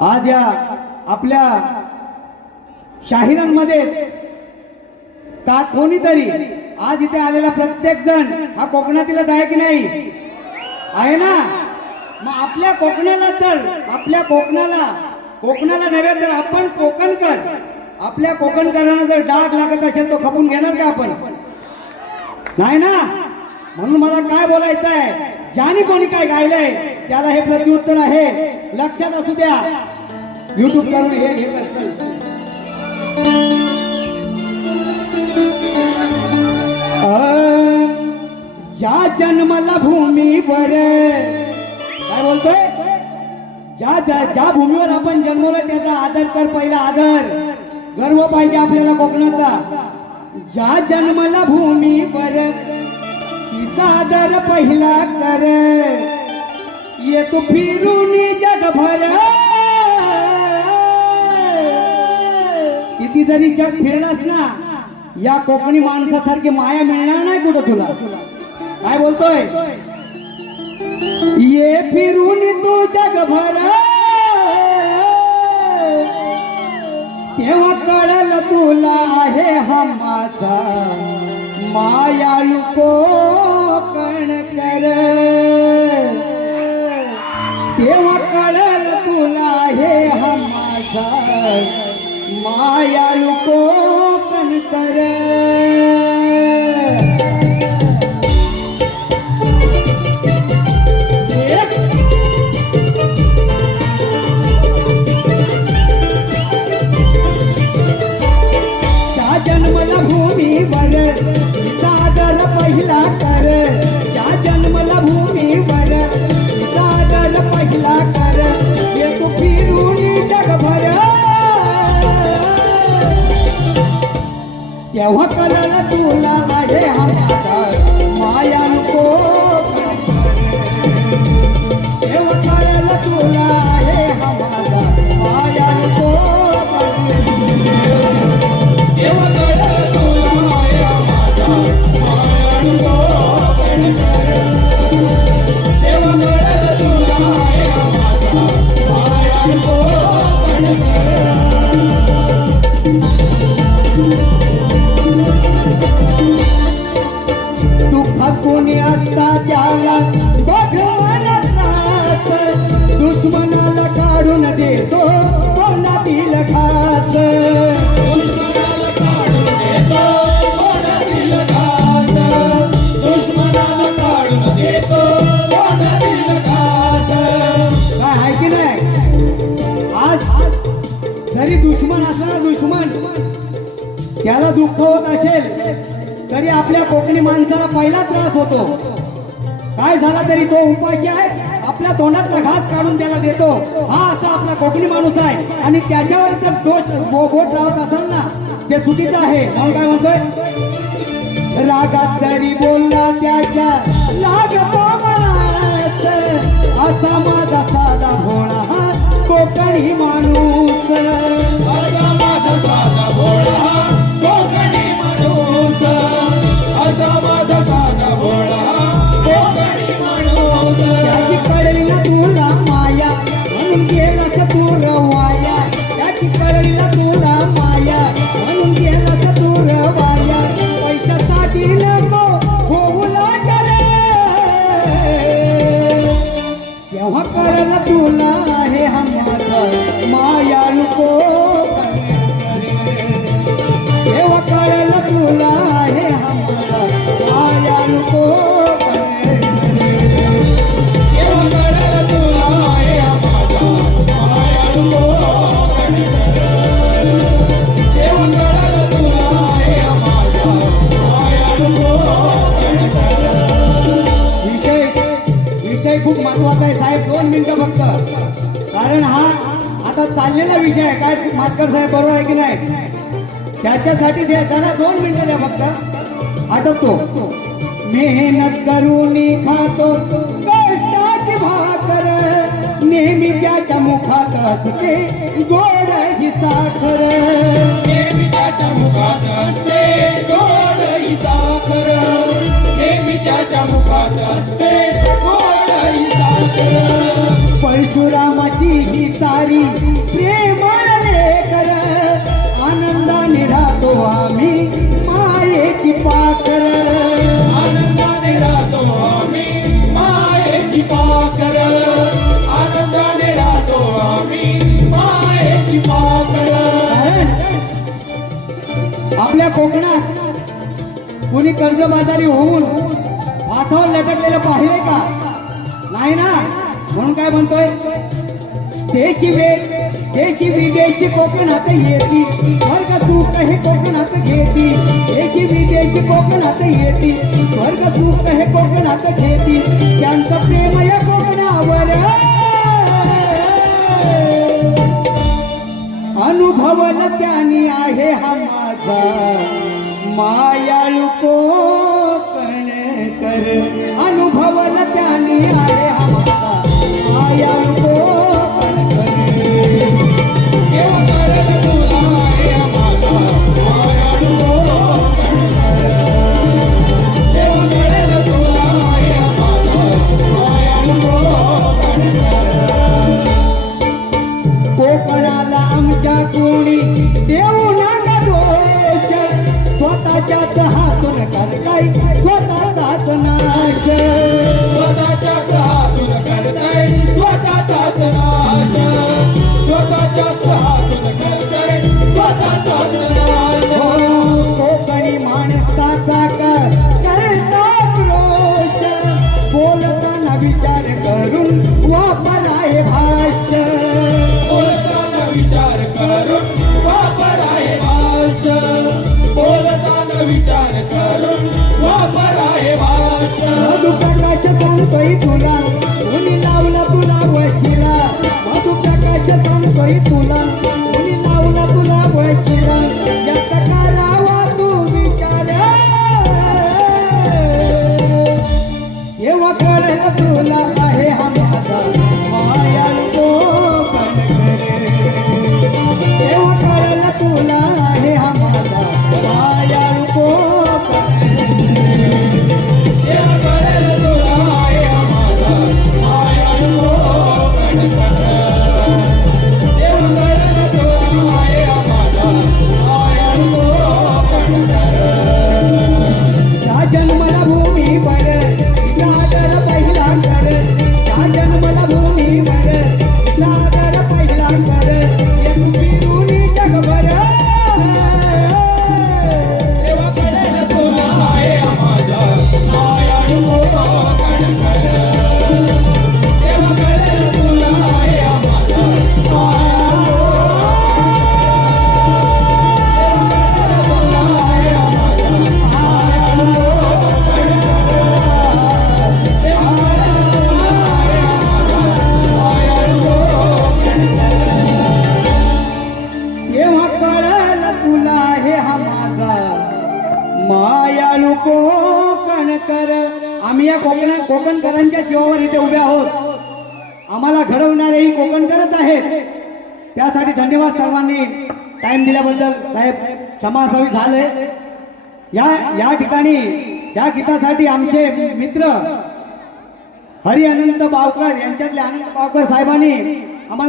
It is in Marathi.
आज या आपल्या शाहिरांमध्ये का कोणीतरी आज इथे आलेला प्रत्येक जण हा कोकणातीलच आहे की नाही? आहे ना? मग आपल्या कोकणाला तर आपल्या कोकणाला. कोकणाला नव्हे तर आपण कोकणकर. आपल्या कोकणकरांना जर डाग लागत असेल तो खपून घेणार का आपण? नाही ना? म्हणून मला काय बोलायचं आहे ज्याने कोणी काय गायलंय त्याला हे प्रत्युत्तर आहे. लक्षात असू द्या. युट्यूब करून हे हे चल, ज्या जन्मला भूमीवर. काय बोलतोय? ज्या ज्या ज्या भूमीवर आपण जन्मलो त्याचा आदर कर पहिला आदर. गर्व पाहिजे आपल्याला कोकणाचा. ज्या जन्मला भूमीवर तिचा आदर पहिला कर. येतो फिरून जगभर किती जरी जग फिरलास ना या कोकणी माणसासारखी माया मिळणार नाही कुठं तुला? काय बोलतोय? ये फिरून तू जगभर तेव्हा कळलं तुला आहे हा माझा। मायाळू कोकण कर। तेव्हा कळल तुला हे हा माझा मायाळू कोकण कर तेव्हा तुला माया नको. देव कळलं तुला दुश्मनाला काढून देतो तोंडातील घास. काय आहे की नाही? आज जरी दुश्मन असला ना दुश्मन त्याला दुःख होत असेल तरी आपल्या कोकणी माणसाला पहिला त्रास होतो. काय झाला तरी तो उपाशी आहे? आपल्या तोंडातला घास काढून त्याला देतो. हा असा आपला कोकणी माणूस आहे. आणि त्याच्यावर जर दोष बोट लावत असाल ना ते चुकीचं आहे. म्हणून काय म्हणतोय? रागात जरी बोलला त्याच्या लागतो असा माझा साधा भोळा हा कोकणी माणूस. महत्त्वाचा आहे साहेब दोन मिनिटं फक्त. कारण हा आता चाललेला विषय आहे. काय मास्कर साहेब बरोबर आहे की नाही? त्याच्यासाठी हे जरा दोन मिनिटं द्या फक्त. आटपतो. मेहनत करून खातो. कष्टाची भाकर. नेहमी त्याच्या मुखात असते. गोड ही साखर. नेहमी त्याच्या मुखात असते. गोड ही साखर. नेहमी त्याच्या मुखात असते. परशुरामाची ही सारी प्रेमळ लेकर आनंदाने राहतो आम्ही मायेची पाकर आनंदाने राहतो आम्ही मायेची पाकर आनंदाने राहतो आम्ही मायेची पाकर आपल्या कोकणात कुणी कर्जबाजारी होऊन हातावर लटकलेलं पाहिले का? नाही ना? म्हणून काय म्हणतोय? देशी वेग देशी विदेशी कोकणात येती. स्वर्ग सुख हे कोकणात घेती. देशी विदेशी कोकणात येती. स्वर्ग सुख हे कोकणात घेती. त्यांचं प्रेम या कोकणावर. अनुभवन त्यानी आहे हा माझा. मायाळू कोकणकर. अनुभवन अनुभवल त्यानी आहे हा कोणी देऊ नका दोष स्वतःच्याच हातून करताय विचार कोकणकरांच्या जीवावर इथे उभे आहोत. आम्हाला घडवणारेही कोकणकरच आहेत. त्यासाठी धन्यवाद सर्वांनी. टाइम दिल्याबद्दल साहेब क्षमा असावी झालंय या या ठिकाणी या गीतासाठी आमचे मित्र हरि अनंत बावकर यांच्यातले अनंत बावकर साहेबांनी आम्हाला